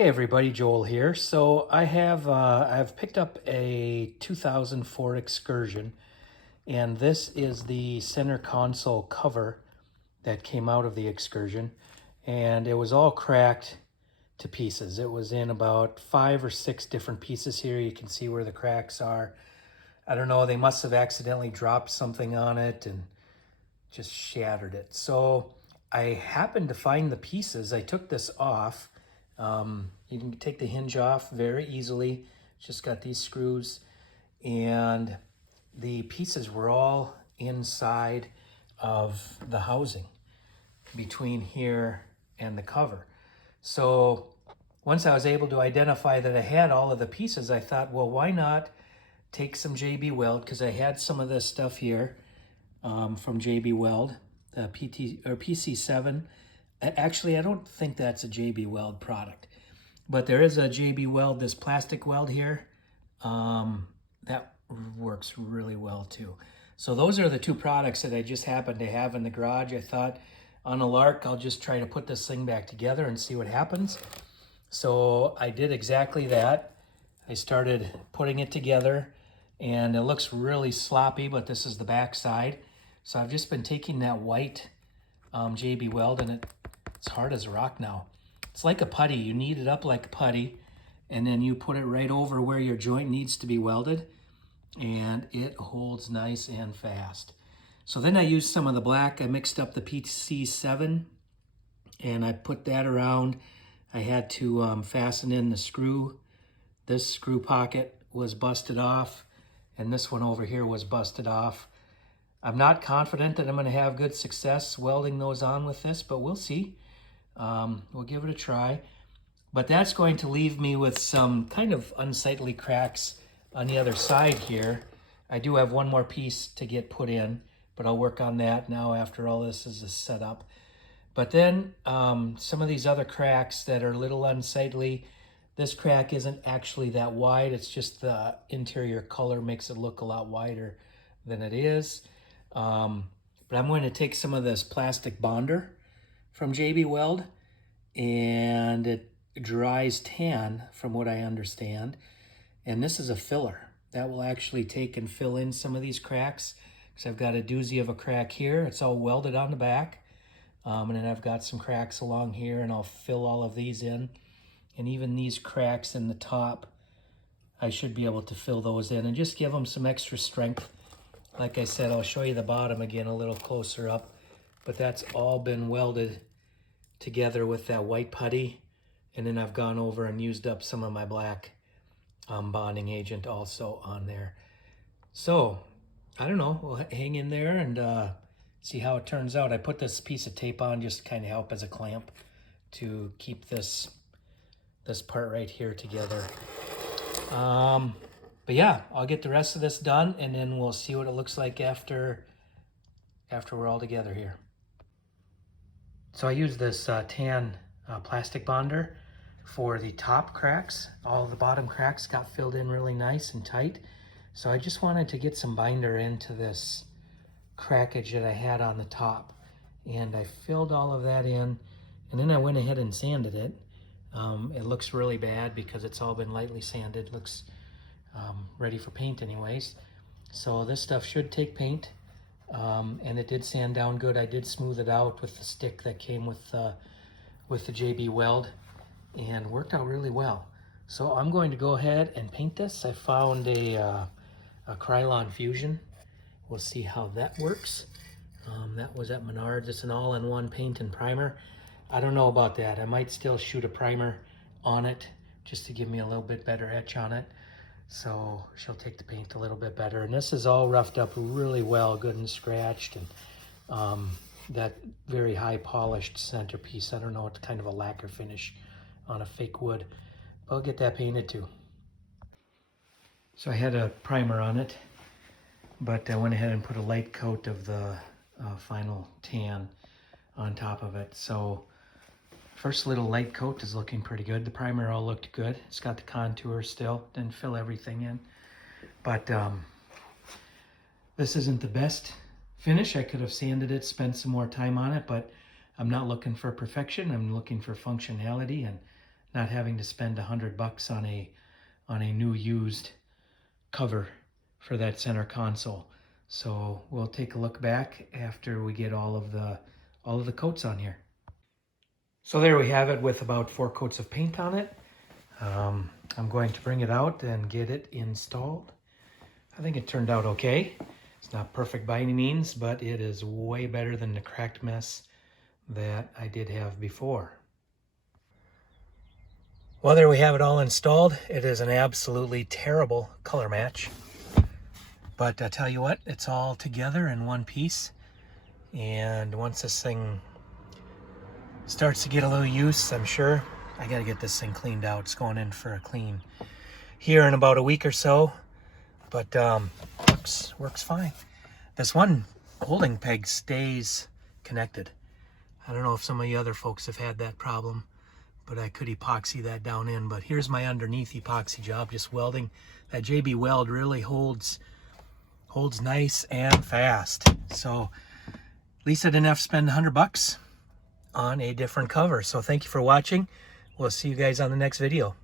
Hey everybody, Joel here. So I've picked up a 2000 Ford Excursion, and this is the center console cover that came out of the Excursion, and it was all cracked to pieces. It was in about 5 or 6 different pieces here. You can see where the cracks are. I don't know, they must have accidentally dropped something on it and just shattered it. So I happened to find the pieces. I took this off. You can take the hinge off very easily. Just got these screws, and the pieces were all inside of the housing between here and the cover. So once I was able to identify that I had all of the pieces, I thought, well, why not take some JB Weld, because I had some of this stuff here from JB Weld, the PC7. Actually, I don't think that's a JB Weld product, but there is a JB Weld, this plastic weld here, that works really well too. So those are the two products that I just happened to have in the garage. I thought on a lark, I'll just try to put this thing back together and see what happens. So I did exactly that. I started putting it together, and it looks really sloppy, but this is the back side. So I've just been taking that white JB Weld, and it's hard as a rock now. It's like a putty. You knead it up like a putty, and then you put it right over where your joint needs to be welded, and it holds nice and fast. So then I used some of the black. I mixed up the PC7, and I put that around. I had to fasten in the screw. This screw pocket was busted off, and this one over here was busted off. I'm not confident that I'm going to have good success welding those on with this, but we'll see. We'll give it a try. But that's going to leave me with some kind of unsightly cracks on the other side here. I do have one more piece to get put in, but I'll work on that now after all this is set up. But then some of these other cracks that are a little unsightly, this crack isn't actually that wide. It's just the interior color makes it look a lot wider than it is. But I'm going to take some of this plastic bonder from JB Weld, and it dries tan from what I understand. And this is a filler that will actually take and fill in some of these cracks, because I've got a doozy of a crack here. It's all welded on the back. And then I've got some cracks along here, and I'll fill all of these in. And even these cracks in the top, I should be able to fill those in and just give them some extra strength. Like I said, I'll show you the bottom again a little closer up, but that's all been welded together with that white putty. And then I've gone over and used up some of my black bonding agent also on there. So I don't know, we'll hang in there and see how it turns out. I put this piece of tape on just to kind of help as a clamp to keep this part right here together. But yeah, I'll get the rest of this done, and then we'll see what it looks like after we're all together here. So I use this tan plastic bonder for the top cracks. All the bottom cracks got filled in really nice and tight. So I just wanted to get some binder into this crackage that I had on the top. And I filled all of that in, and then I went ahead and sanded it. It looks really bad because it's all been lightly sanded. It looks ready for paint anyways. So this stuff should take paint, and it did sand down good. I did smooth it out with the stick that came with the JB Weld, and worked out really well. So I'm going to go ahead and paint this. I found a Krylon Fusion. We'll see how that works. That was at Menards. It's an all-in-one paint and primer. I don't know about that. I might still shoot a primer on it just to give me a little bit better etch on it. So she'll take the paint a little bit better. And this is all roughed up really well, good and scratched. And that very high polished centerpiece, I don't know, it's kind of a lacquer finish on a fake wood. But I'll get that painted too. So I had a primer on it, but I went ahead and put a light coat of the final tan on top of it. So first little light coat is looking pretty good. The primer all looked good. It's got the contour still, didn't fill everything in. But this isn't the best finish. I could have sanded it, spent some more time on it, but I'm not looking for perfection. I'm looking for functionality, and not having to spend $100 on a new used cover for that center console. So we'll take a look back after we get all of the coats on here. So there we have it with about 4 coats of paint on it. I'm going to bring it out and get it installed. I think it turned out okay. It's not perfect by any means, but it is way better than the cracked mess that I did have before. Well, there we have it all installed. It is an absolutely terrible color match. But I tell you what, it's all together in one piece. And once this thing starts to get a little use, I'm sure I got to get this thing cleaned out. It's going in for a clean here in about a week or so. But works fine. This one holding peg stays connected. I don't know if some of you other folks have had that problem, but I could epoxy that down in. But here's my underneath epoxy job, just welding. That JB Weld really holds nice and fast. So at least I didn't have to spend $100 on a different cover. So thank you for watching. We'll see you guys on the next video.